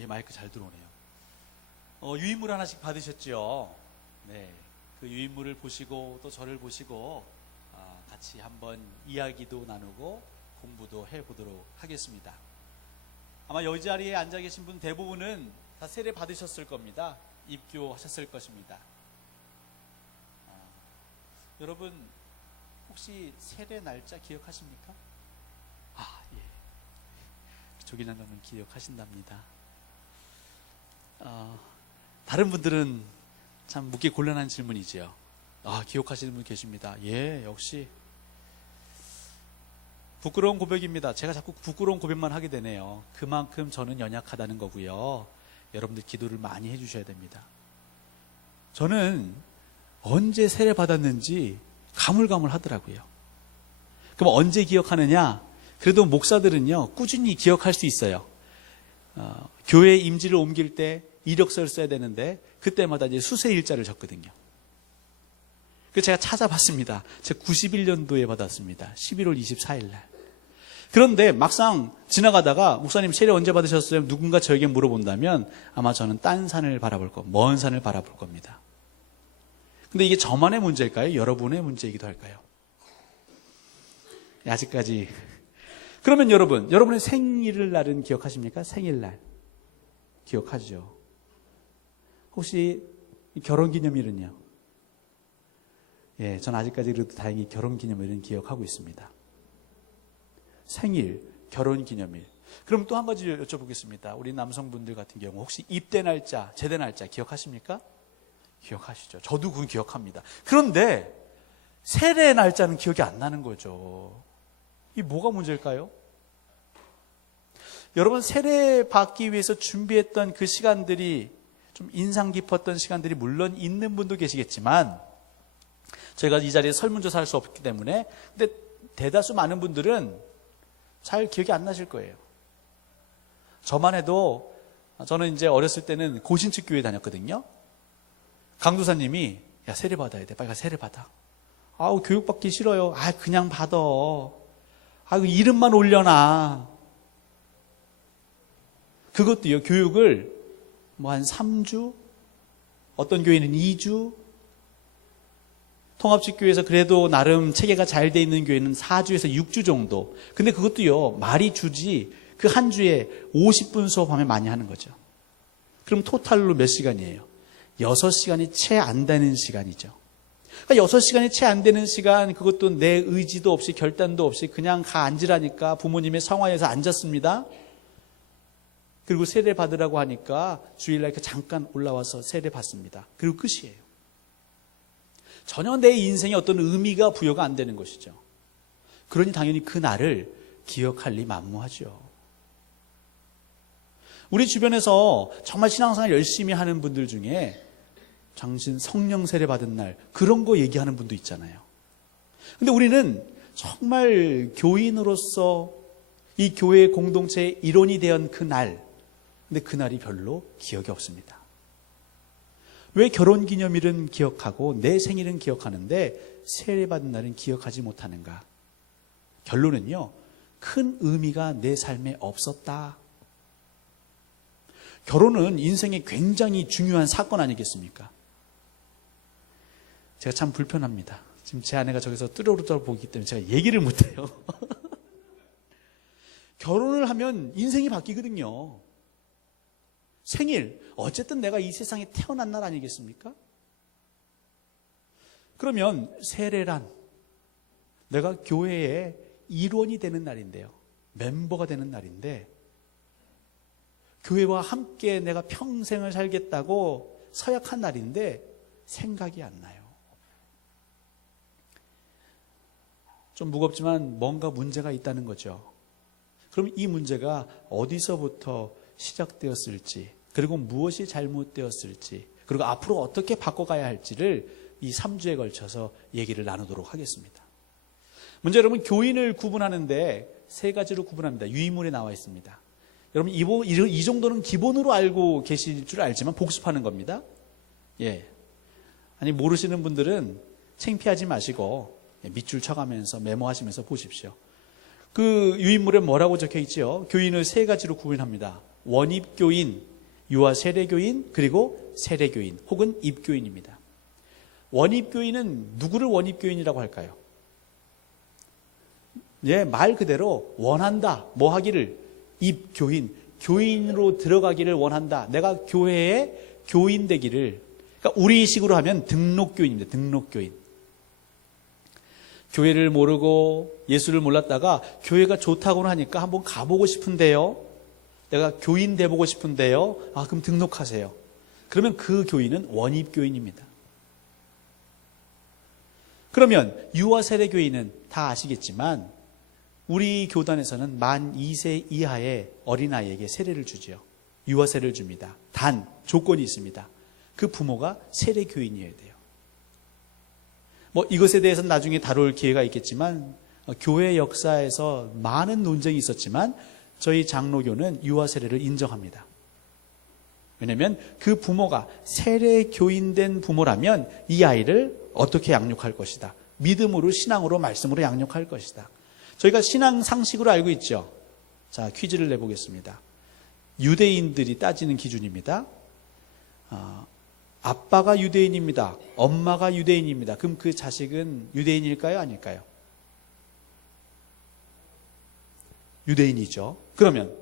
예, 마이크 잘 들어오네요. 유인물 하나씩 받으셨죠? 네. 그 유인물을 보시고 또 저를 보시고 같이 한번 이야기도 나누고 공부도 해보도록 하겠습니다. 아마 여기 자리에 앉아 계신 분 대부분은 다 세례 받으셨을 겁니다. 입교하셨을 것입니다. 여러분 혹시 세례 날짜 기억하십니까? 예. 조기장로는 기억하신답니다. 다른 분들은 참 묻기 곤란한 질문이지요. 기억하시는 분 계십니다. 예, 역시. 부끄러운 고백입니다. 제가 자꾸 부끄러운 고백만 하게 되네요. 그만큼 저는 연약하다는 거고요. 여러분들 기도를 많이 해주셔야 됩니다. 저는 언제 세례 받았는지 가물가물하더라고요. 그럼 언제 기억하느냐? 그래도 목사들은요 꾸준히 기억할 수 있어요. 교회 임지를 옮길 때 이력서를 써야 되는데 그때마다 이제 수세일자를 적거든요. 그래서 제가 찾아봤습니다. 제가 91년도에 받았습니다. 11월 24일 날. 그런데 막상 지나가다가 목사님 세례 언제 받으셨어요? 누군가 저에게 물어본다면 아마 저는 딴 산을 바라볼 먼 산을 바라볼 겁니다. 근데 이게 저만의 문제일까요? 여러분의 문제이기도 할까요? 아직까지. 그러면 여러분의 생일날은 기억하십니까? 생일날. 기억하죠. 혹시 결혼기념일은요? 예, 전 아직까지 그래도 다행히 결혼기념일은 기억하고 있습니다. 생일, 결혼기념일. 그럼 또 한 가지 여쭤보겠습니다. 우리 남성분들 같은 경우 혹시 입대 날짜, 제대 날짜 기억하십니까? 기억하시죠? 저도 그건 기억합니다. 그런데 세례 날짜는 기억이 안 나는 거죠. 이 뭐가 문제일까요? 여러분 세례 받기 위해서 준비했던 그 시간들이 좀 인상 깊었던 시간들이 물론 있는 분도 계시겠지만 저희가 이 자리에 설문조사할 수 없기 때문에 근데 대다수 많은 분들은 잘 기억이 안 나실 거예요. 저만 해도 저는 이제 어렸을 때는 고신축 교회 다녔거든요. 강도사님이 야 세례 받아야 돼. 빨리 가 세례 받아. 교육받기 싫어요. 그냥 받아. 그 이름만 올려놔. 그것도요. 교육을 한 3주, 어떤 교회는 2주, 통합식교회에서 그래도 나름 체계가 잘 돼 있는 교회는 4주에서 6주 정도. 근데 그것도요. 말이 주지 그 한 주에 50분 수업하면 많이 하는 거죠. 그럼 토탈로 몇 시간이에요? 6시간이 채 안 되는 시간이죠. 그러니까 6시간이 채 안 되는 시간, 그것도 내 의지도 없이 결단도 없이 그냥 앉으라니까 부모님의 성화에서 앉았습니다. 그리고 세례 받으라고 하니까 주일날 잠깐 올라와서 세례 받습니다. 그리고 끝이에요. 전혀 내 인생에 어떤 의미가 부여가 안 되는 것이죠. 그러니 당연히 그 날을 기억할 리 만무하죠. 우리 주변에서 정말 신앙생활 열심히 하는 분들 중에 당신 성령 세례 받은 날 그런 거 얘기하는 분도 있잖아요. 근데 우리는 정말 교인으로서 이 교회의 공동체의 일원이 된 그 날, 근데 그 날이 별로 기억이 없습니다. 왜 결혼기념일은 기억하고 내 생일은 기억하는데 세례받은 날은 기억하지 못하는가? 결론은요, 큰 의미가 내 삶에 없었다. 결혼은 인생에 굉장히 중요한 사건 아니겠습니까? 제가 참 불편합니다. 지금 제 아내가 저기서 뜨러르떠 보기 때문에 제가 얘기를 못해요. 결혼을 하면 인생이 바뀌거든요. 생일, 어쨌든 내가 이 세상에 태어난 날 아니겠습니까? 그러면 세례란 내가 교회의 일원이 되는 날인데요. 멤버가 되는 날인데 교회와 함께 내가 평생을 살겠다고 서약한 날인데 생각이 안 나요. 좀 무겁지만 뭔가 문제가 있다는 거죠. 그럼 이 문제가 어디서부터 시작되었을지, 그리고 무엇이 잘못되었을지, 그리고 앞으로 어떻게 바꿔가야 할지를 이 3주에 걸쳐서 얘기를 나누도록 하겠습니다. 먼저 여러분, 교인을 구분하는데 세 가지로 구분합니다. 유인물에 나와 있습니다. 여러분 이 정도는 기본으로 알고 계실 줄 알지만 복습하는 겁니다. 예. 아니 모르시는 분들은 창피하지 마시고 밑줄 쳐가면서 메모하시면서 보십시오. 그 유인물에 뭐라고 적혀 있죠? 교인을 세 가지로 구분합니다. 원입교인, 유아 세례교인 그리고 세례교인 혹은 입교인입니다. 원입교인은 누구를 원입교인이라고 할까요? 예, 말 그대로 원한다. 뭐 하기를? 입교인, 교인으로 들어가기를 원한다. 내가 교회에 교인 되기를. 그러니까 우리식으로 하면 등록교인입니다. 등록교인. 교회를 모르고 예수를 몰랐다가 교회가 좋다고 하니까 한번 가보고 싶은데요. 내가 교인 돼보고 싶은데요. 아, 그럼 등록하세요. 그러면 그 교인은 원입교인입니다. 그러면 유아 세례교인은 다 아시겠지만 우리 교단에서는 만 2세 이하의 어린아이에게 세례를 주죠. 유아 세례를 줍니다. 단 조건이 있습니다. 그 부모가 세례교인이어야 돼요. 뭐 이것에 대해서는 나중에 다룰 기회가 있겠지만 교회 역사에서 많은 논쟁이 있었지만 저희 장로교는 유아 세례를 인정합니다. 왜냐하면 그 부모가 세례교인된 부모라면 이 아이를 어떻게 양육할 것이다. 믿음으로, 신앙으로, 말씀으로 양육할 것이다. 저희가 신앙 상식으로 알고 있죠. 자, 퀴즈를 내보겠습니다. 유대인들이 따지는 기준입니다. 아빠가 유대인입니다. 엄마가 유대인입니다. 그럼 그 자식은 유대인일까요? 아닐까요? 유대인이죠. 그러면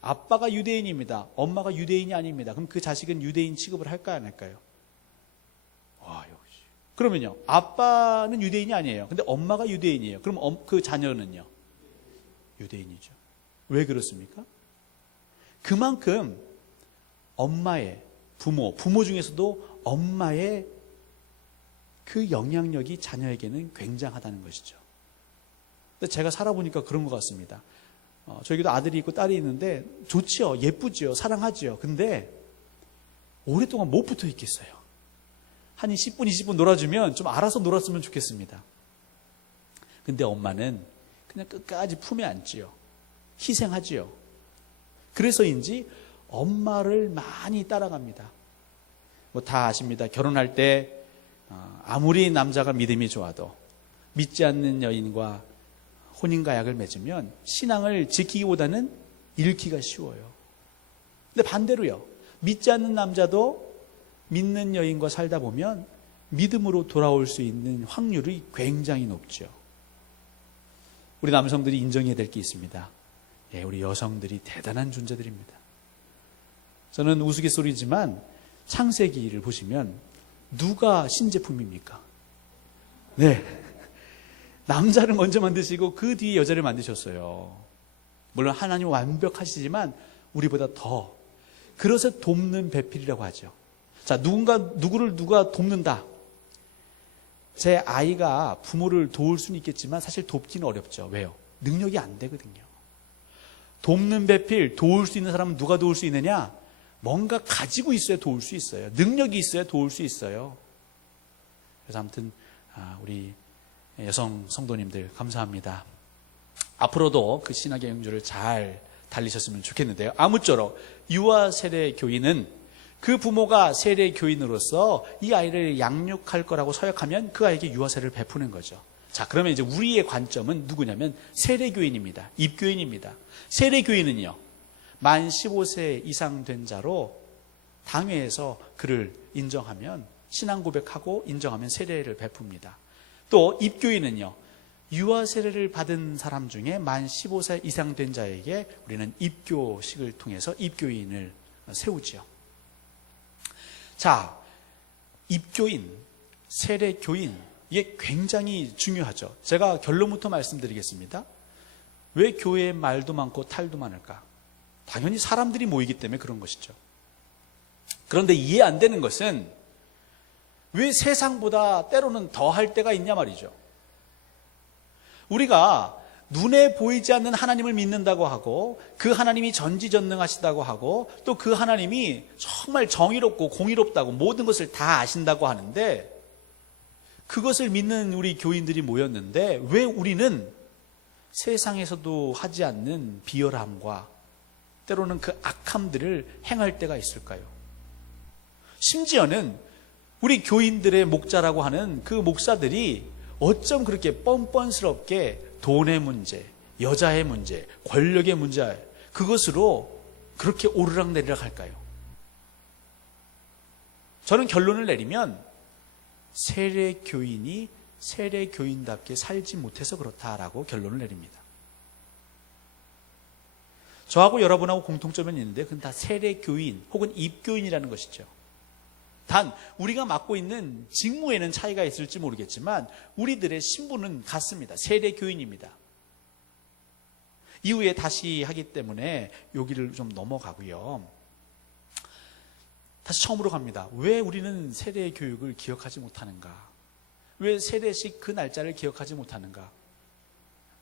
아빠가 유대인입니다. 엄마가 유대인이 아닙니다. 그럼 그 자식은 유대인 취급을 할까요? 안 할까요? 와, 역시. 그러면요. 아빠는 유대인이 아니에요. 근데 엄마가 유대인이에요. 그럼 그 자녀는요? 유대인이죠. 왜 그렇습니까? 그만큼 엄마의 부모 중에서도 엄마의 그 영향력이 자녀에게는 굉장하다는 것이죠. 근데 제가 살아보니까 그런 것 같습니다. 저희도 아들이 있고 딸이 있는데 좋지요. 예쁘지요. 사랑하지요. 근데 오랫동안 못 붙어 있겠어요. 한 10분, 20분 놀아주면 좀 알아서 놀았으면 좋겠습니다. 근데 엄마는 그냥 끝까지 품에 안지요. 희생하지요. 그래서인지 엄마를 많이 따라갑니다. 뭐 다 아십니다. 결혼할 때 아무리 남자가 믿음이 좋아도 믿지 않는 여인과 혼인가약을 맺으면 신앙을 지키기보다는 잃기가 쉬워요. 근데 반대로요. 믿지 않는 남자도 믿는 여인과 살다 보면 믿음으로 돌아올 수 있는 확률이 굉장히 높죠. 우리 남성들이 인정해야 될 게 있습니다. 예, 우리 여성들이 대단한 존재들입니다. 저는 우스갯소리지만 창세기를 보시면 누가 신제품입니까? 네. 남자를 먼저 만드시고 그 뒤에 여자를 만드셨어요. 물론 하나님 완벽하시지만 우리보다 더. 그래서 돕는 배필이라고 하죠. 자, 누구를 누가 돕는다. 제 아이가 부모를 도울 수는 있겠지만 사실 돕기는 어렵죠. 왜요? 능력이 안 되거든요. 돕는 배필, 도울 수 있는 사람은 누가 도울 수 있느냐? 뭔가 가지고 있어야 도울 수 있어요. 능력이 있어야 도울 수 있어요. 그래서 아무튼 우리 여성 성도님들 감사합니다. 앞으로도 그 신학의 영주를 잘 달리셨으면 좋겠는데요. 아무쪼록 유아 세례 교인은 그 부모가 세례 교인으로서 이 아이를 양육할 거라고 서약하면 그 아이에게 유아 세례를 베푸는 거죠. 자, 그러면 이제 우리의 관점은 누구냐면 세례 교인입니다. 입교인입니다. 세례 교인은요, 만 15세 이상 된 자로 당회에서 그를 인정하면 신앙 고백하고 인정하면 세례를 베풉니다. 또 입교인은요, 유아 세례를 받은 사람 중에 만 15세 이상 된 자에게 우리는 입교식을 통해서 입교인을 세우지요. 자, 입교인, 세례교인, 이게 굉장히 중요하죠. 제가 결론부터 말씀드리겠습니다. 왜 교회에 말도 많고 탈도 많을까? 당연히 사람들이 모이기 때문에 그런 것이죠. 그런데 이해 안 되는 것은 왜 세상보다 때로는 더 할 때가 있냐 말이죠. 우리가 눈에 보이지 않는 하나님을 믿는다고 하고 그 하나님이 전지전능하시다고 하고 또 그 하나님이 정말 정의롭고 공의롭다고 모든 것을 다 아신다고 하는데 그것을 믿는 우리 교인들이 모였는데 왜 우리는 세상에서도 하지 않는 비열함과 때로는 그 악함들을 행할 때가 있을까요? 심지어는 우리 교인들의 목자라고 하는 그 목사들이 어쩜 그렇게 뻔뻔스럽게 돈의 문제, 여자의 문제, 권력의 문제, 그것으로 그렇게 오르락내리락 할까요? 저는 결론을 내리면 세례교인이 세례교인답게 살지 못해서 그렇다라고 결론을 내립니다. 저하고 여러분하고 공통점은 있는데 그건 다 세례교인 혹은 입교인이라는 것이죠. 단 우리가 맡고 있는 직무에는 차이가 있을지 모르겠지만 우리들의 신분은 같습니다. 세례교인입니다. 이후에 다시 하기 때문에 여기를 좀 넘어가고요. 다시 처음으로 갑니다. 왜 우리는 세례 교육을 기억하지 못하는가? 왜 세례식 그 날짜를 기억하지 못하는가?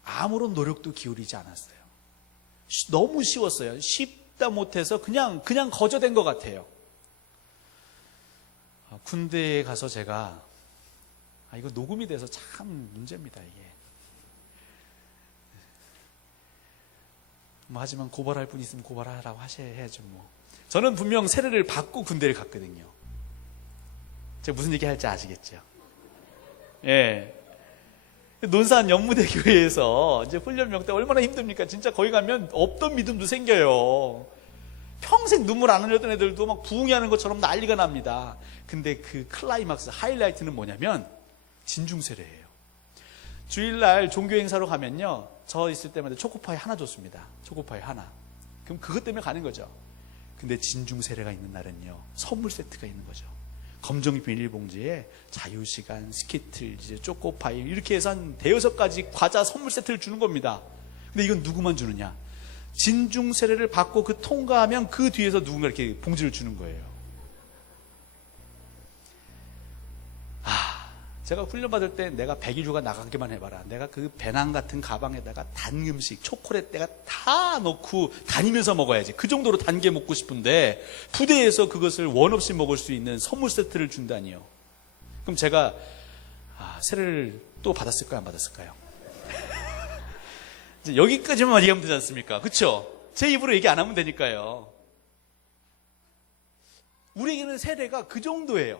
아무런 노력도 기울이지 않았어요. 너무 쉬웠어요. 쉽다 못해서 그냥 거저된 것 같아요. 군대에 가서 제가 이거 녹음이 돼서 참 문제입니다. 이게 하지만 고발할 분 있으면 고발하라고 하셔야죠. 저는 분명 세례를 받고 군대를 갔거든요. 제가 무슨 얘기 할지 아시겠죠? 예. 논산 연무대 교회에서 이제 훈련병 때 얼마나 힘듭니까? 진짜 거기 가면 없던 믿음도 생겨요. 평생 눈물 안 흘렸던 애들도 막 부흥하는 것처럼 난리가 납니다. 근데 그 클라이막스, 하이라이트는 뭐냐면 진중세례예요. 주일날 종교행사로 가면요, 저 있을 때마다 초코파이 하나 줬습니다. 초코파이 하나. 그럼 그것 때문에 가는 거죠. 근데 진중세례가 있는 날은요, 선물 세트가 있는 거죠. 검정 비닐봉지에 자유시간, 스키틀, 이제 초코파이 이렇게 해서 한 대여섯 가지 과자 선물 세트를 주는 겁니다. 근데 이건 누구만 주느냐? 진중세례를 받고 그 통과하면 그 뒤에서 누군가 이렇게 봉지를 주는 거예요. 제가 훈련받을 때 내가 100일휴가 나가기만 해봐라. 내가 그 배낭 같은 가방에다가 단 음식, 초콜릿 내가 다 넣고 다니면서 먹어야지. 그 정도로 단 게 먹고 싶은데 부대에서 그것을 원 없이 먹을 수 있는 선물 세트를 준다니요. 그럼 제가 세례를 또 받았을까요? 안 받았을까요? 이제 여기까지만 얘기하면 되지 않습니까? 그렇죠? 제 입으로 얘기 안 하면 되니까요. 우리에게는 세례가 그 정도예요.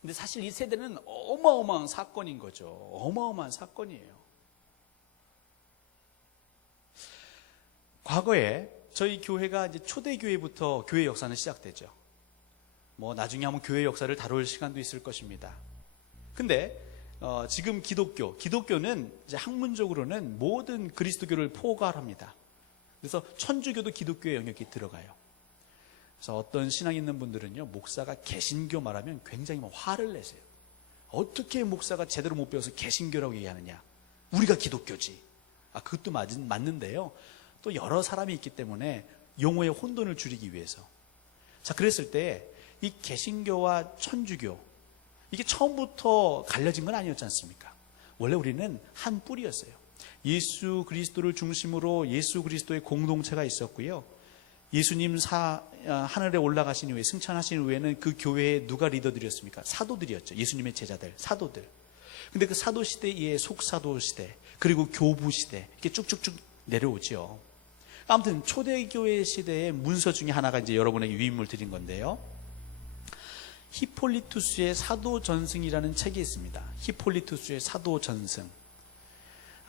근데 사실 이 세대는 어마어마한 사건인 거죠. 어마어마한 사건이에요. 과거에 저희 교회가 이제 초대교회부터 교회 역사는 시작되죠. 나중에 한번 교회 역사를 다룰 시간도 있을 것입니다. 근데 지금 기독교는 이제 학문적으로는 모든 그리스도교를 포괄합니다. 그래서 천주교도 기독교의 영역이 들어가요. 그래서 어떤 신앙 있는 분들은요, 목사가 개신교 말하면 굉장히 화를 내세요. 어떻게 목사가 제대로 못 배워서 개신교라고 얘기하느냐? 우리가 기독교지. 그것도 맞는데요. 또 여러 사람이 있기 때문에 용어의 혼돈을 줄이기 위해서. 자, 그랬을 때 이 개신교와 천주교, 이게 처음부터 갈려진 건 아니었지 않습니까? 원래 우리는 한 뿌리였어요. 예수 그리스도를 중심으로 예수 그리스도의 공동체가 있었고요. 예수님 하늘에 올라가신 이후에, 승천하신 후에는 그 교회에 누가 리더들이었습니까? 사도들이었죠. 예수님의 제자들, 사도들. 근데 그 사도 시대의 속사도 시대, 그리고 교부 시대, 이렇게 쭉쭉쭉 내려오죠. 아무튼 초대교회 시대의 문서 중에 하나가 이제 여러분에게 유인물 드린 건데요. 히폴리투스의 사도전승이라는 책이 있습니다. 히폴리투스의 사도전승.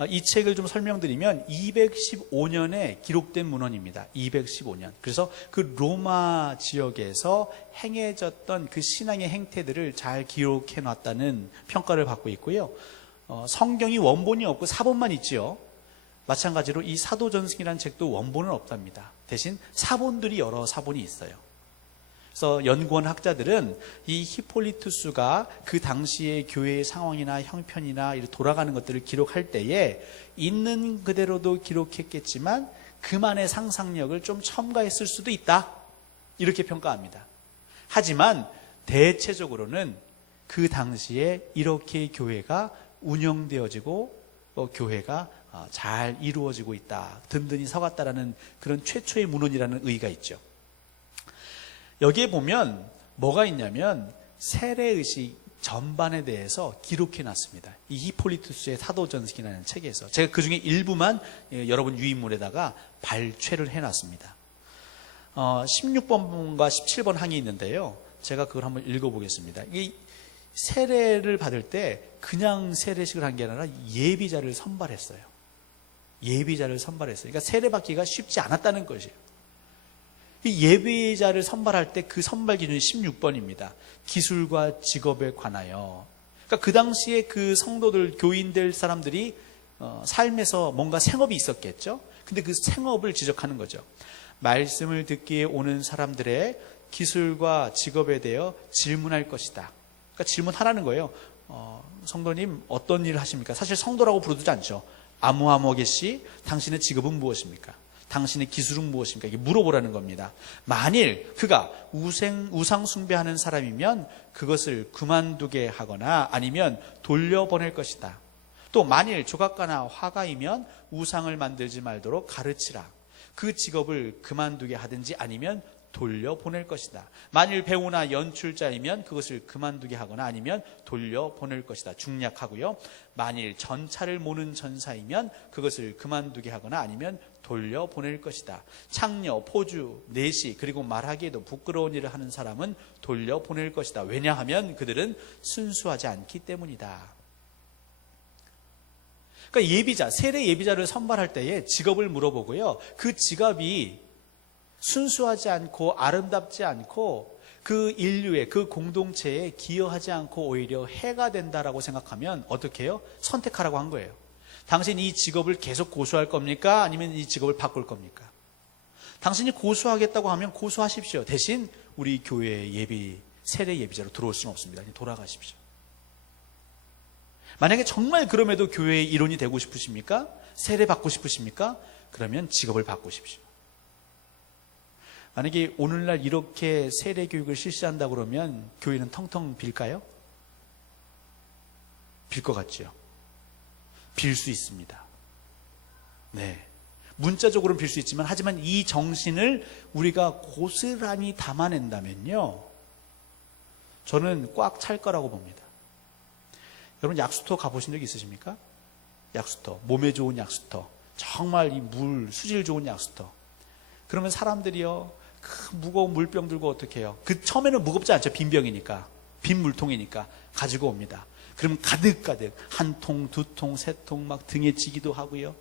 이 책을 좀 설명드리면 215년에 기록된 문헌입니다. 215년. 그래서 그 로마 지역에서 행해졌던 그 신앙의 행태들을 잘 기록해 놨다는 평가를 받고 있고요. 성경이 원본이 없고 사본만 있지요. 마찬가지로 이 사도전승이라는 책도 원본은 없답니다. 대신 사본들이 여러 사본이 있어요. 그래서 연구원 학자들은 이 히폴리투스가 그 당시의 교회의 상황이나 형편이나 돌아가는 것들을 기록할 때에 있는 그대로도 기록했겠지만 그만의 상상력을 좀 첨가했을 수도 있다, 이렇게 평가합니다. 하지만 대체적으로는 그 당시에 이렇게 교회가 운영되어지고 교회가 잘 이루어지고 있다, 든든히 서갔다라는 그런 최초의 문헌이라는 의의가 있죠. 여기에 보면 뭐가 있냐면 세례의식 전반에 대해서 기록해 놨습니다. 이 히폴리투스의 사도전승이라는 책에서. 제가 그 중에 일부만 여러분 유인물에다가 발췌를 해 놨습니다. 16번과 17번 항이 있는데요. 제가 그걸 한번 읽어보겠습니다. 이 세례를 받을 때 그냥 세례식을 한 게 아니라 예비자를 선발했어요. 예비자를 선발했어요. 그러니까 세례받기가 쉽지 않았다는 것이에요. 이 예배자를 선발할 때 그 선발 기준이 16번입니다. 기술과 직업에 관하여. 그러니까 그 당시에 그 성도들, 교인들 사람들이 삶에서 뭔가 생업이 있었겠죠. 근데 그 생업을 지적하는 거죠. 말씀을 듣기에 오는 사람들의 기술과 직업에 대해 질문할 것이다. 그러니까 질문하라는 거예요. 성도님 어떤 일을 하십니까? 사실 성도라고 부르지 않죠. 아무아무개씨, 당신의 직업은 무엇입니까? 당신의 기술은 무엇입니까? 이게 물어보라는 겁니다. 만일 그가 우상 숭배하는 사람이면 그것을 그만두게 하거나 아니면 돌려보낼 것이다. 또 만일 조각가나 화가이면 우상을 만들지 말도록 가르치라. 그 직업을 그만두게 하든지 아니면 돌려보낼 것이다. 만일 배우나 연출자이면 그것을 그만두게 하거나 아니면 돌려보낼 것이다. 중략하고요. 만일 전차를 모는 전사이면 그것을 그만두게 하거나 아니면 돌려보낼 것이다. 창녀, 포주, 내시 그리고 말하기에도 부끄러운 일을 하는 사람은 돌려보낼 것이다. 왜냐하면 그들은 순수하지 않기 때문이다. 그러니까 예비자, 세례 예비자를 선발할 때에 직업을 물어보고요. 그 직업이 순수하지 않고 아름답지 않고 그 인류의 그 공동체에 기여하지 않고 오히려 해가 된다라고 생각하면 어떻게 해요? 선택하라고 한 거예요. 당신이 이 직업을 계속 고수할 겁니까? 아니면 이 직업을 바꿀 겁니까? 당신이 고수하겠다고 하면 고수하십시오. 대신 우리 교회의 세례 예비자로 들어올 수는 없습니다. 돌아가십시오. 만약에 정말 그럼에도 교회의 일원이 되고 싶으십니까? 세례 받고 싶으십니까? 그러면 직업을 바꾸십시오. 만약에 오늘날 이렇게 세례 교육을 실시한다 그러면 교회는 텅텅 빌까요? 빌 것 같죠? 빌 수 있습니다. 네. 문자적으로는 빌 수 있지만 하지만 이 정신을 우리가 고스란히 담아낸다면요. 저는 꽉 찰 거라고 봅니다. 여러분 약수터 가보신 적 있으십니까? 약수터, 몸에 좋은 약수터, 정말 이 수질 좋은 약수터. 그러면 사람들이요, 그 무거운 물병 들고 어떻게 해요? 그 처음에는 무겁지 않죠. 빈 병이니까, 빈 물통이니까 가지고 옵니다. 그러면 가득가득 한 통, 두 통, 세 통 막 등에 지기도 하고요.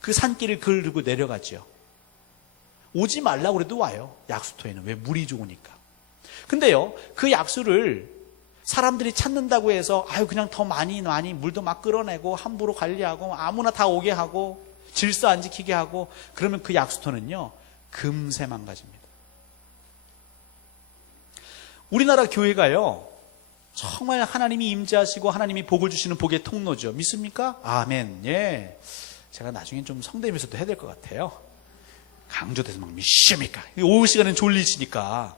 그 산길을 걸고 내려가죠. 오지 말라고 그래도 와요. 약수터에는. 왜? 물이 좋으니까. 근데요, 그 약수를 사람들이 찾는다고 해서 그냥 더 많이 물도 막 끌어내고 함부로 관리하고 아무나 다 오게 하고 질서 안 지키게 하고 그러면 그 약수터는요 금세 망가집니다. 우리나라 교회가요 정말 하나님이 임재하시고 하나님이 복을 주시는 복의 통로죠. 믿습니까? 아멘. 예. 제가 나중에 좀 성대면서도 해야 될 것 같아요. 강조돼서 막 믿습니까? 오후 시간엔 졸리시니까.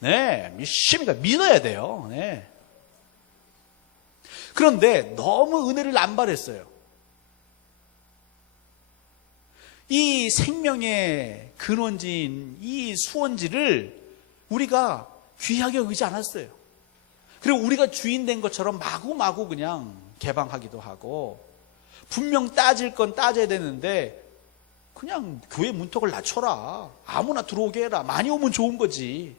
네, 믿습니까? 믿어야 돼요. 네. 그런데 너무 은혜를 남발했어요. 이 생명의 근원지인 이 수원지를 우리가 귀하게 여기지 않았어요. 그리고 우리가 주인 된 것처럼 마구마구 그냥 개방하기도 하고 분명 따질 건 따져야 되는데 그냥 교회 문턱을 낮춰라. 아무나 들어오게 해라. 많이 오면 좋은 거지.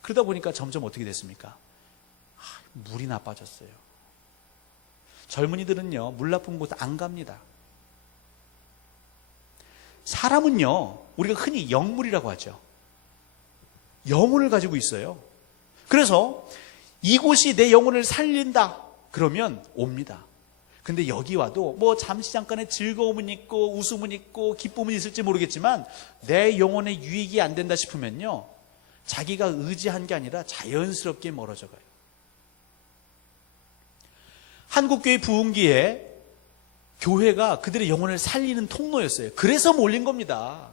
그러다 보니까 점점 어떻게 됐습니까? 물이 나빠졌어요. 젊은이들은요 물 나쁜 곳 안 갑니다. 사람은요 우리가 흔히 영물이라고 하죠. 영혼을 가지고 있어요. 그래서 이곳이 내 영혼을 살린다 그러면 옵니다. 근데 여기 와도 뭐 잠시 잠깐의 즐거움은 있고 웃음은 있고 기쁨은 있을지 모르겠지만 내 영혼에 유익이 안 된다 싶으면요 자기가 의지한 게 아니라 자연스럽게 멀어져 가요. 한국교회 부흥기에 교회가 그들의 영혼을 살리는 통로였어요. 그래서 몰린 겁니다.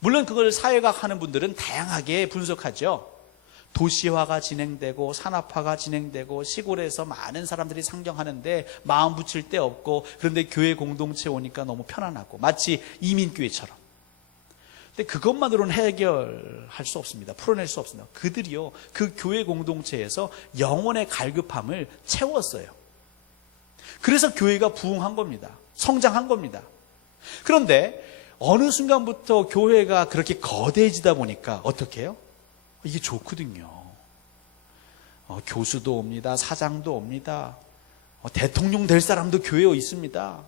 물론 그걸 사회학 하는 분들은 다양하게 분석하죠. 도시화가 진행되고 산업화가 진행되고 시골에서 많은 사람들이 상경하는데 마음 붙일 데 없고 그런데 교회 공동체 오니까 너무 편안하고 마치 이민교회처럼. 근데 그것만으로는 해결할 수 없습니다. 풀어낼 수 없습니다. 그들이요 그 교회 공동체에서 영혼의 갈급함을 채웠어요. 그래서 교회가 부흥한 겁니다. 성장한 겁니다. 그런데 어느 순간부터 교회가 그렇게 거대해지다 보니까 어떻게 해요? 이게 좋거든요. 교수도 옵니다. 사장도 옵니다. 대통령 될 사람도 교회에 있습니다.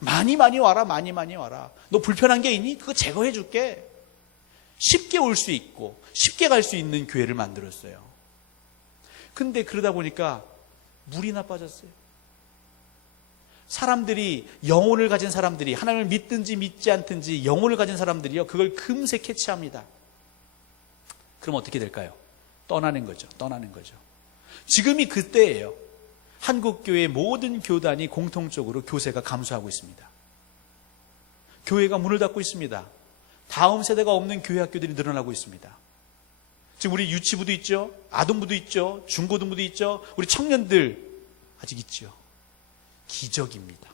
많이 많이 와라, 많이 많이 와라. 너 불편한 게 있니? 그거 제거해 줄게. 쉽게 올 수 있고 쉽게 갈 수 있는 교회를 만들었어요. 근데 그러다 보니까 물이나 빠졌어요. 사람들이, 영혼을 가진 사람들이, 하나님을 믿든지 믿지 않든지 영혼을 가진 사람들이요, 그걸 금세 캐치합니다. 그럼 어떻게 될까요? 떠나는 거죠. 떠나는 거죠. 지금이 그때예요. 한국교회 모든 교단이 공통적으로 교세가 감소하고 있습니다. 교회가 문을 닫고 있습니다. 다음 세대가 없는 교회 학교들이 늘어나고 있습니다. 지금 우리 유치부도 있죠, 아동부도 있죠, 중고등부도 있죠, 우리 청년들 아직 있죠. 기적입니다.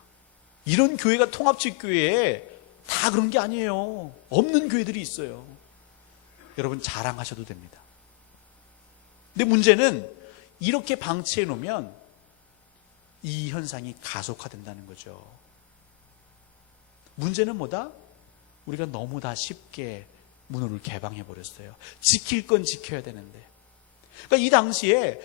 이런 교회가 통합식 교회에 다 그런 게 아니에요. 없는 교회들이 있어요. 여러분 자랑하셔도 됩니다. 근데 문제는 이렇게 방치해 놓으면 이 현상이 가속화된다는 거죠. 문제는 뭐다? 우리가 너무 다 쉽게 문호를 개방해 버렸어요. 지킬 건 지켜야 되는데. 그러니까 이 당시에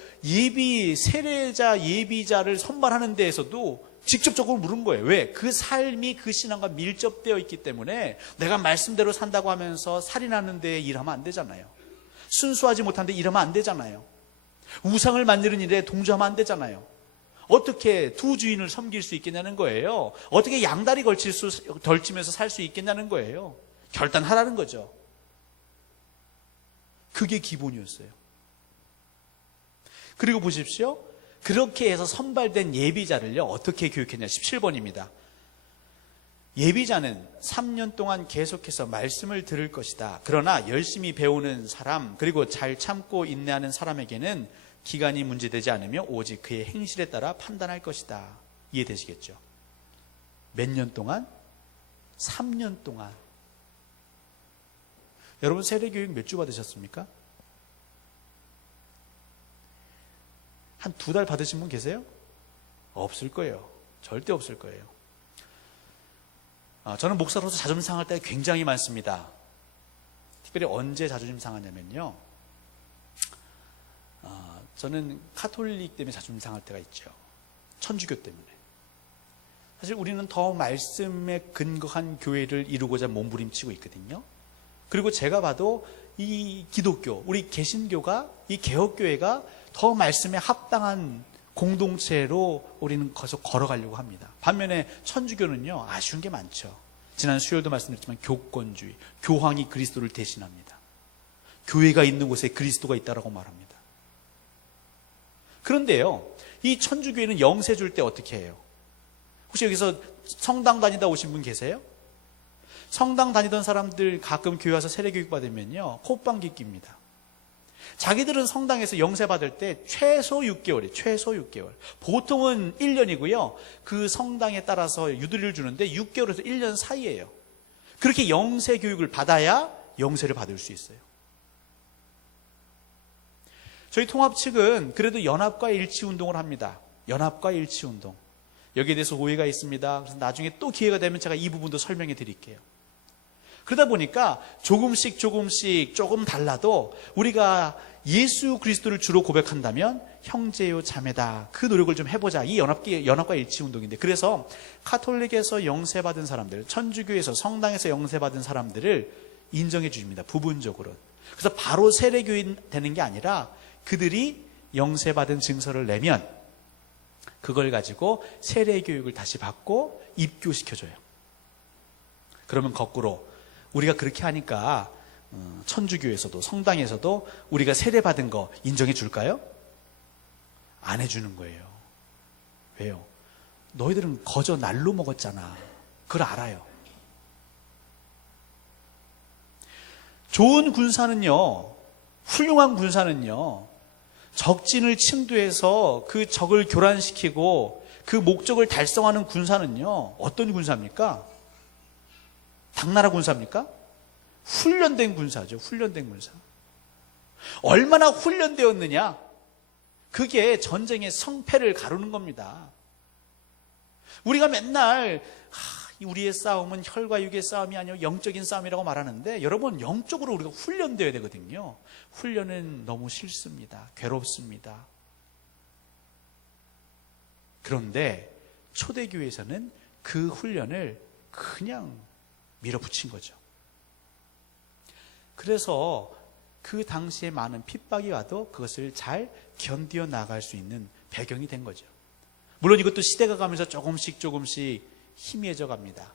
세례자 예비자를 선발하는 데에서도 직접적으로 물은 거예요. 왜? 그 삶이 그 신앙과 밀접되어 있기 때문에 내가 말씀대로 산다고 하면서 살인하는 데 일하면 안 되잖아요. 순수하지 못한데 일하면 안 되잖아요. 우상을 만드는 일에 동조하면 안 되잖아요. 어떻게 두 주인을 섬길 수 있겠냐는 거예요. 어떻게 양다리 걸치면서 살 수 있겠냐는 거예요. 결단하라는 거죠. 그게 기본이었어요. 그리고 보십시오. 그렇게 해서 선발된 예비자를요, 어떻게 교육했냐. 17번입니다. 예비자는 3년 동안 계속해서 말씀을 들을 것이다. 그러나 열심히 배우는 사람, 그리고 잘 참고 인내하는 사람에게는 기간이 문제되지 않으며 오직 그의 행실에 따라 판단할 것이다. 이해되시겠죠? 몇 년 동안? 3년 동안. 여러분 세례교육 몇 주 받으셨습니까? 한 2달 받으신 분 계세요? 없을 거예요. 절대 없을 거예요. 저는 목사로서 자존심 상할 때가 굉장히 많습니다. 특별히 언제 자존심 상하냐면요, 저는 카톨릭 때문에 자존심 상할 때가 있죠. 천주교 때문에. 사실 우리는 더 말씀에 근거한 교회를 이루고자 몸부림치고 있거든요. 그리고 제가 봐도 이 기독교, 우리 개신교가, 이 개혁교회가 더 말씀에 합당한 공동체로 우리는 계속 걸어가려고 합니다. 반면에 천주교는요, 아쉬운 게 많죠. 지난 수요일도 말씀드렸지만 교권주의, 교황이 그리스도를 대신합니다. 교회가 있는 곳에 그리스도가 있다라고 말합니다. 그런데요, 이 천주교회는 영세 줄 때 어떻게 해요? 혹시 여기서 성당 다니다 오신 분 계세요? 성당 다니던 사람들 가끔 교회 와서 세례교육 받으면요, 콧방귀 낍니다. 자기들은 성당에서 영세 받을 때 최소 6개월이에요. 최소 6개월. 보통은 1년이고요. 그 성당에 따라서 유도리를 주는데 6개월에서 1년 사이예요. 그렇게 영세 교육을 받아야 영세를 받을 수 있어요. 저희 통합 측은 그래도 연합과 일치운동을 합니다. 연합과 일치운동. 여기에 대해서 오해가 있습니다. 그래서 나중에 또 기회가 되면 제가 이 부분도 설명해 드릴게요. 그러다 보니까 조금씩 조금 달라도 우리가 예수 그리스도를 주로 고백한다면 형제요 자매다, 그 노력을 좀 해보자. 이 연합과 일치운동인데, 그래서 카톨릭에서 영세받은 사람들, 천주교에서 성당에서 영세받은 사람들을 인정해 주십니다. 부분적으로. 그래서 바로 세례교인 되는 게 아니라 그들이 영세받은 증서를 내면 그걸 가지고 세례교육을 다시 받고 입교시켜줘요. 그러면 거꾸로 우리가 그렇게 하니까 천주교에서도 성당에서도 우리가 세례받은 거 인정해 줄까요? 안 해주는 거예요. 왜요? 너희들은 거저 날로 먹었잖아. 그걸 알아요. 좋은 군사는요, 훌륭한 군사는요, 적진을 침투해서 그 적을 교란시키고 그 목적을 달성하는 군사는요, 어떤 군사입니까? 당나라 군사입니까? 훈련된 군사죠. 훈련된 군사. 얼마나 훈련되었느냐, 그게 전쟁의 성패를 가르는 겁니다. 우리가 맨날 우리의 싸움은 혈과 육의 싸움이 아니고 영적인 싸움이라고 말하는데, 여러분 영적으로 우리가 훈련되어야 되거든요. 훈련은 너무 싫습니다. 괴롭습니다. 그런데 초대교회에서는 그 훈련을 그냥 밀어붙인 거죠. 그래서 그 당시에 많은 핍박이 와도 그것을 잘 견디어 나갈 수 있는 배경이 된 거죠. 물론 이것도 시대가 가면서 조금씩 희미해져 갑니다.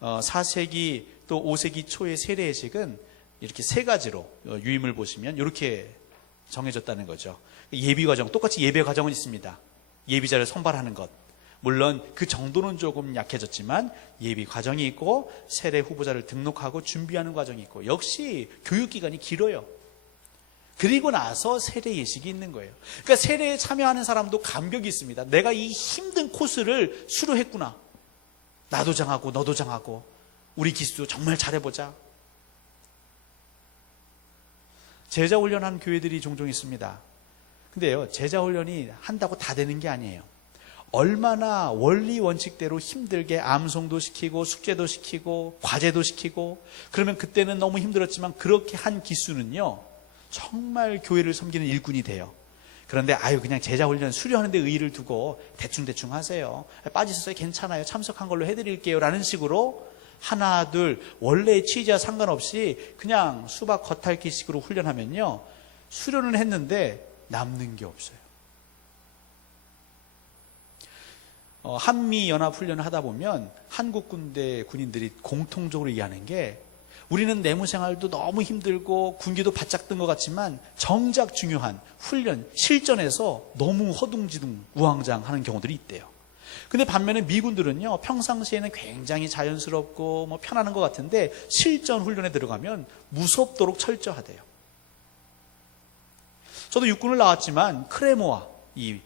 4세기 또 5세기 초의 세례의식은 이렇게 세 가지로 유임을 보시면 이렇게 정해졌다는 거죠. 예비 과정, 똑같이 예배 과정은 있습니다. 예비자를 선발하는 것. 물론 그 정도는 조금 약해졌지만 예비 과정이 있고 세례 후보자를 등록하고 준비하는 과정이 있고 역시 교육기간이 길어요. 그리고 나서 세례 예식이 있는 거예요. 그러니까 세례에 참여하는 사람도 감격이 있습니다. 내가 이 힘든 코스를 수료했구나. 나도 장하고 너도 장하고 우리 기수 정말 잘해보자. 제자 훈련하는 교회들이 종종 있습니다. 근데요, 제자 훈련이 한다고 다 되는 게 아니에요. 얼마나 원리 원칙대로 힘들게 암송도 시키고 숙제도 시키고 과제도 시키고 그러면 그때는 너무 힘들었지만 그렇게 한 기수는요 정말 교회를 섬기는 일꾼이 돼요. 그런데 그냥 제자 훈련 수료하는 데 의의를 두고 대충 하세요. 빠지셨어요? 괜찮아요. 참석한 걸로 해드릴게요. 라는 식으로 하나 둘 원래의 취지와 상관없이 그냥 수박 겉핥기식으로 훈련하면요 수료는 했는데 남는 게 없어요. 한미연합훈련을 하다 보면 한국 군대 군인들이 공통적으로 얘기하는 게 우리는 내무생활도 너무 힘들고 군기도 바짝 든 것 같지만 정작 중요한 훈련, 실전에서 너무 허둥지둥 우왕좌왕하는 경우들이 있대요. 근데 반면에 미군들은요 평상시에는 굉장히 자연스럽고 편안한 것 같은데 실전 훈련에 들어가면 무섭도록 철저하대요. 저도 육군을 나왔지만 크레모아 이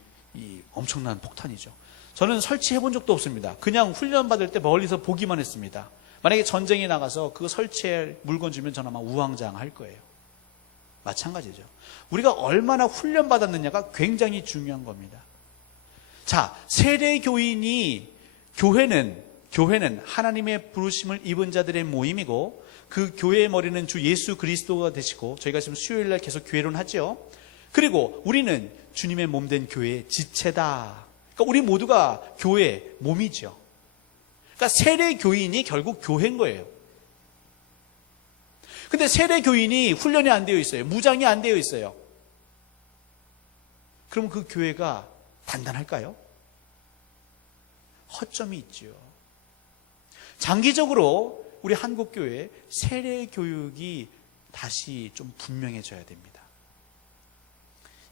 엄청난 폭탄이죠. 저는 설치해 본 적도 없습니다. 그냥 훈련 받을 때 멀리서 보기만 했습니다. 만약에 전쟁에 나가서 그거 설치할 물건 주면 저는 아마 우왕좌왕할 거예요. 마찬가지죠. 우리가 얼마나 훈련 받았느냐가 굉장히 중요한 겁니다. 자, 세례 교인이 교회는 하나님의 부르심을 입은 자들의 모임이고 그 교회의 머리는 주 예수 그리스도가 되시고 저희가 지금 수요일날 계속 교회론 하죠. 그리고 우리는 주님의 몸된 교회의 지체다. 그러니까 우리 모두가 교회 몸이죠. 그러니까 세례 교인이 결국 교회인 거예요. 근데 세례 교인이 훈련이 안 되어 있어요. 무장이 안 되어 있어요. 그럼 그 교회가 단단할까요? 허점이 있죠. 장기적으로 우리 한국교회 세례 교육이 다시 좀 분명해져야 됩니다.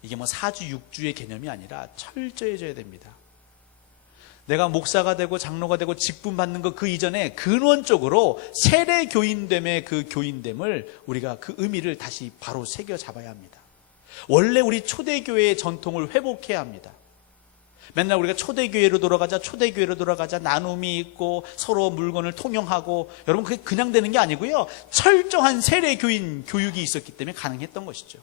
이게 4주, 6주의 개념이 아니라 철저해져야 됩니다. 내가 목사가 되고 장로가 되고 직분 받는 것 그 이전에 근원적으로 세례 교인됨의 그 교인됨을 우리가 그 의미를 다시 바로 새겨 잡아야 합니다. 원래 우리 초대교회의 전통을 회복해야 합니다. 맨날 우리가 초대교회로 돌아가자 나눔이 있고 서로 물건을 통용하고 여러분 그게 그냥 되는 게 아니고요. 철저한 세례 교인 교육이 있었기 때문에 가능했던 것이죠.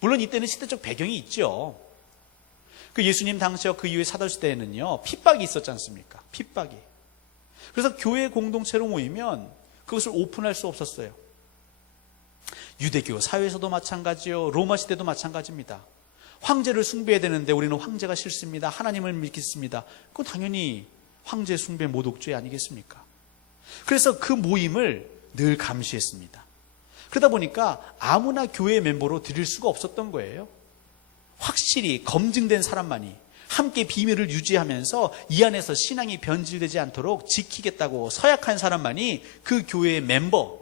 물론 이때는 시대적 배경이 있죠. 그 예수님 당시와 그 이후의 사도시대에는요 핍박이 있었지 않습니까? 핍박이. 그래서 교회 공동체로 모이면 그것을 오픈할 수 없었어요. 유대교 사회에서도 마찬가지요. 로마 시대도 마찬가지입니다. 황제를 숭배해야 되는데 우리는 황제가 싫습니다. 하나님을 믿겠습니다. 그건 당연히 황제 숭배 모독죄 아니겠습니까? 그래서 그 모임을 늘 감시했습니다. 그러다 보니까 아무나 교회 멤버로 드릴 수가 없었던 거예요. 확실히 검증된 사람만이 함께 비밀을 유지하면서 이 안에서 신앙이 변질되지 않도록 지키겠다고 서약한 사람만이 그 교회의 멤버,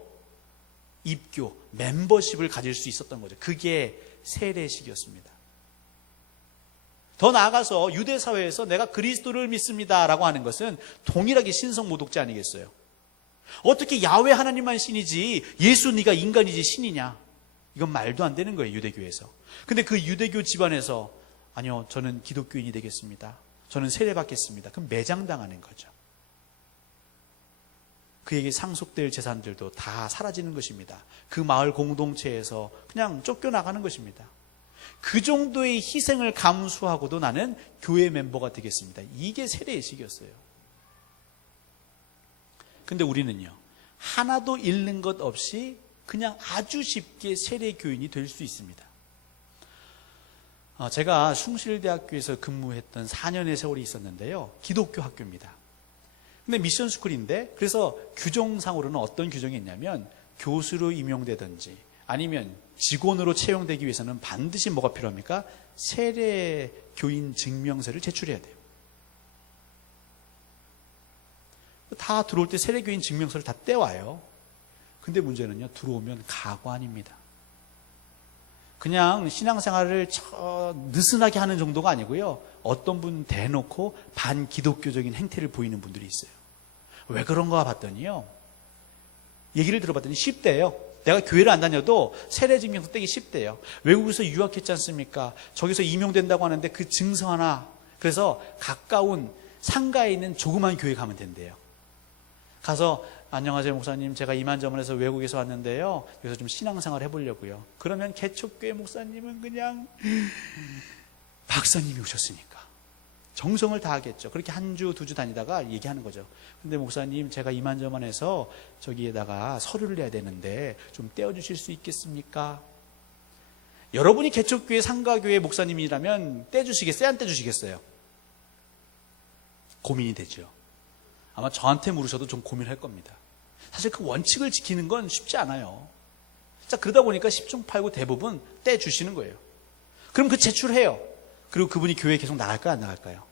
입교, 멤버십을 가질 수 있었던 거죠. 그게 세례식이었습니다. 더 나아가서 유대사회에서 내가 그리스도를 믿습니다라고 하는 것은 동일하게 신성모독죄 아니겠어요? 어떻게 야훼 하나님만 신이지 예수 네가 인간이지 신이냐? 이건 말도 안 되는 거예요, 유대교에서. 근데 그 유대교 집안에서 아니요, 저는 기독교인이 되겠습니다. 저는 세례받겠습니다. 그럼 매장당하는 거죠. 그에게 상속될 재산들도 다 사라지는 것입니다. 그 마을 공동체에서 그냥 쫓겨나가는 것입니다. 그 정도의 희생을 감수하고도 나는 교회 멤버가 되겠습니다. 이게 세례의식이었어요. 근데 우리는요, 하나도 잃는 것 없이 그냥 아주 쉽게 세례 교인이 될 수 있습니다. 제가 숭실대학교에서 근무했던 4년의 세월이 있었는데요. 기독교 학교입니다. 근데 미션 스쿨인데, 그래서 규정상으로는 어떤 규정이 있냐면, 교수로 임용되든지 아니면 직원으로 채용되기 위해서는 반드시 뭐가 필요합니까? 세례 교인 증명서를 제출해야 돼요. 다 들어올 때 세례 교인 증명서를 다 떼와요. 근데 문제는요, 들어오면 가관입니다. 그냥 신앙생활을 느슨하게 하는 정도가 아니고요, 어떤 분 대놓고 반기독교적인 행태를 보이는 분들이 있어요. 왜 그런가 봤더니요, 얘기를 들어봤더니 쉽대요. 내가 교회를 안 다녀도 세례증명서 떼기 쉽대요. 외국에서 유학했지 않습니까? 저기서 임용된다고 하는데 그 증서 하나, 그래서 가까운 상가에 있는 조그만 교회 가면 된대요. 가서 안녕하세요 목사님, 제가 이만저만해서 외국에서 왔는데요, 여기서 좀 신앙생활 해보려고요. 그러면 개척교회 목사님은 그냥 박사님이 오셨으니까 정성을 다하겠죠. 그렇게 한 주, 두 주 다니다가 얘기하는 거죠. 근데 목사님, 제가 이만저만해서 저기에다가 서류를 내야 되는데 좀 떼어주실 수 있겠습니까? 여러분이 개척교회 상가교회 목사님이라면 떼주시겠어요? 안 떼주시겠어요? 고민이 되죠. 아마 저한테 물으셔도 좀 고민할 겁니다. 사실 그 원칙을 지키는 건 쉽지 않아요. 자, 그러다 보니까 10중 8구 대부분 떼주시는 거예요. 그럼 그 제출해요. 그리고 그분이 교회에 계속 나갈까요, 안 나갈까요?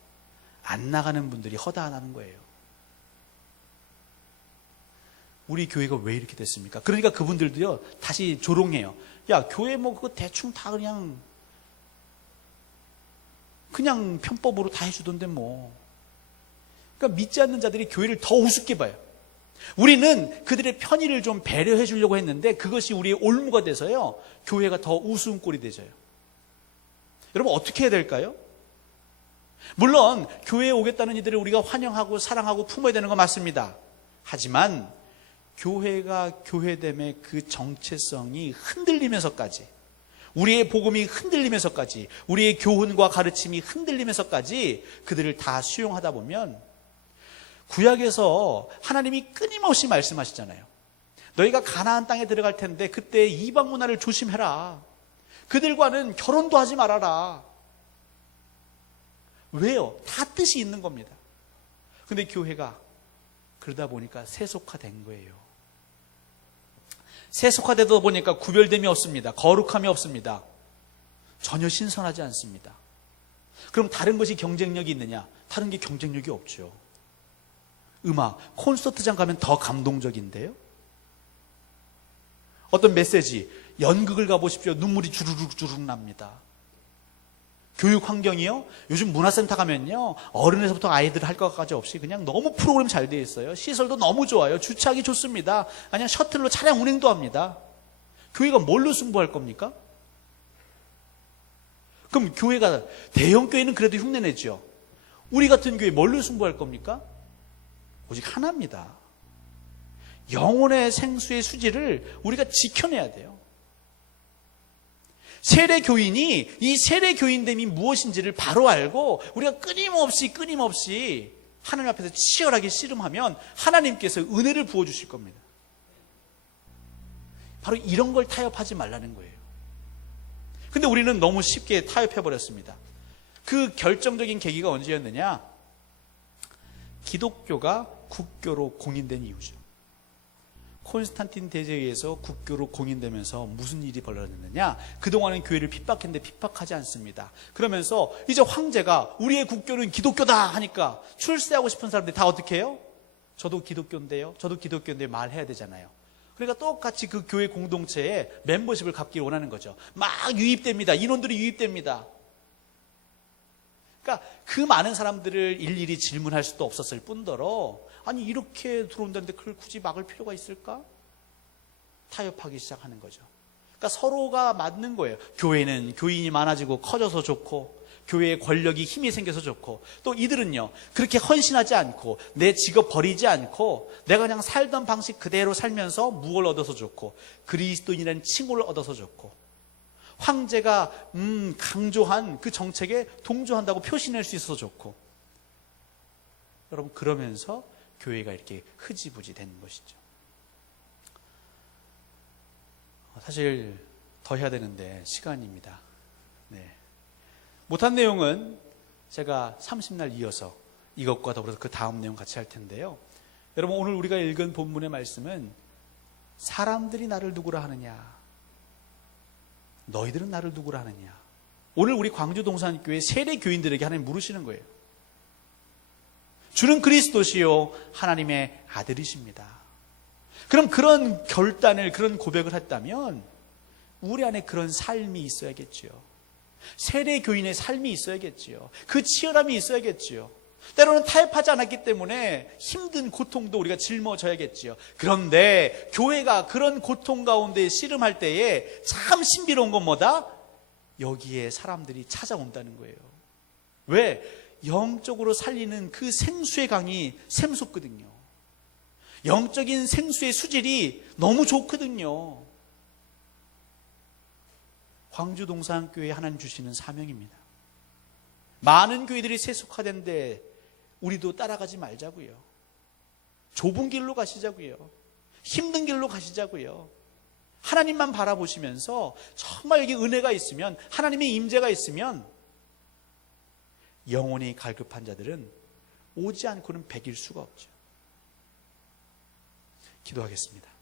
안 나가는 분들이 허다하다는 거예요. 우리 교회가 왜 이렇게 됐습니까? 그러니까 그분들도요, 다시 조롱해요. 야, 교회 뭐 그거 대충 다 그냥 편법으로 다 해주던데 뭐. 그러니까 믿지 않는 자들이 교회를 더 우습게 봐요. 우리는 그들의 편의를 좀 배려해 주려고 했는데 그것이 우리의 올무가 돼서요, 교회가 더 우스운 꼴이 되져요. 여러분, 어떻게 해야 될까요? 물론 교회에 오겠다는 이들을 우리가 환영하고 사랑하고 품어야 되는 거 맞습니다. 하지만 교회가 교회됨의 그 정체성이 흔들리면서까지, 우리의 복음이 흔들리면서까지, 우리의 교훈과 가르침이 흔들리면서까지 그들을 다 수용하다 보면, 구약에서 하나님이 끊임없이 말씀하시잖아요. 너희가 가나안 땅에 들어갈 텐데 그때 이방 문화를 조심해라. 그들과는 결혼도 하지 말아라. 왜요? 다 뜻이 있는 겁니다. 근데 교회가 그러다 보니까 세속화된 거예요. 세속화되다 보니까 구별됨이 없습니다. 거룩함이 없습니다. 전혀 신선하지 않습니다. 그럼 다른 것이 경쟁력이 있느냐? 다른 게 경쟁력이 없죠. 음악, 콘서트장 가면 더 감동적인데요. 어떤 메시지, 연극을 가보십시오. 눈물이 주르륵 납니다. 교육 환경이요, 요즘 문화센터 가면요, 어른에서부터 아이들 할 것까지 없이 그냥 너무 프로그램 잘 되어 있어요. 시설도 너무 좋아요. 주차하기 좋습니다. 그냥 셔틀로 차량 운행도 합니다. 교회가 뭘로 승부할 겁니까? 그럼 교회가, 대형 교회는 그래도 흉내내죠. 우리 같은 교회 뭘로 승부할 겁니까? 오직 하나입니다. 영혼의 생수의 수지를 우리가 지켜내야 돼요. 세례 교인이 이 세례 교인됨이 무엇인지를 바로 알고 우리가 끊임없이 하나님 앞에서 치열하게 씨름하면 하나님께서 은혜를 부어주실 겁니다. 바로 이런 걸 타협하지 말라는 거예요. 근데 우리는 너무 쉽게 타협해버렸습니다. 그 결정적인 계기가 언제였느냐? 기독교가 국교로 공인된 이유죠. 콘스탄틴 대제에 의해서 국교로 공인되면서 무슨 일이 벌어졌느냐? 그동안은 교회를 핍박했는데 핍박하지 않습니다. 그러면서 이제 황제가 우리의 국교는 기독교다 하니까 출세하고 싶은 사람들이 다 어떻게 해요? 저도 기독교인데요, 저도 기독교인데 말해야 되잖아요. 그러니까 똑같이 그 교회 공동체에 멤버십을 갖기를 원하는 거죠. 막 유입됩니다. 인원들이 유입됩니다. 그러니까 그 많은 사람들을 일일이 질문할 수도 없었을 뿐더러, 아니 이렇게 들어온다는데 그걸 굳이 막을 필요가 있을까? 타협하기 시작하는 거죠. 그러니까 서로가 맞는 거예요. 교회는 교인이 많아지고 커져서 좋고, 교회에 권력이 힘이 생겨서 좋고, 또 이들은요 그렇게 헌신하지 않고 내 직업 버리지 않고 내가 그냥 살던 방식 그대로 살면서 무엇을 얻어서 좋고, 그리스도인이라는 칭호를 얻어서 좋고, 황제가 강조한 그 정책에 동조한다고 표시낼 수 있어서 좋고. 여러분, 그러면서 교회가 이렇게 흐지부지 된 것이죠. 사실 더 해야 되는데 시간입니다. 네. 못한 내용은 제가 30날 이어서 이것과 더불어서 그 다음 내용 같이 할 텐데요. 여러분, 오늘 우리가 읽은 본문의 말씀은 사람들이 나를 누구라 하느냐, 너희들은 나를 누구라 하느냐. 오늘 우리 광주동산교회 세례 교인들에게 하나님 물으시는 거예요. 주는 그리스도시요 하나님의 아들이십니다. 그럼 그런 결단을, 그런 고백을 했다면 우리 안에 그런 삶이 있어야겠지요. 세례 교인의 삶이 있어야겠지요. 그 치열함이 있어야겠지요. 때로는 타협하지 않았기 때문에 힘든 고통도 우리가 짊어져야겠지요. 그런데 교회가 그런 고통 가운데 씨름할 때에 참 신비로운 건 뭐다? 여기에 사람들이 찾아온다는 거예요. 왜? 영적으로 살리는 그 생수의 강이 샘솟거든요. 영적인 생수의 수질이 너무 좋거든요. 광주동산교회에 하나님 주시는 사명입니다. 많은 교회들이 세속화된데 우리도 따라가지 말자고요. 좁은 길로 가시자고요. 힘든 길로 가시자고요. 하나님만 바라보시면서 정말 여기 은혜가 있으면, 하나님의 임재가 있으면 영혼이 갈급한 자들은 오지 않고는 배길 수가 없죠. 기도하겠습니다.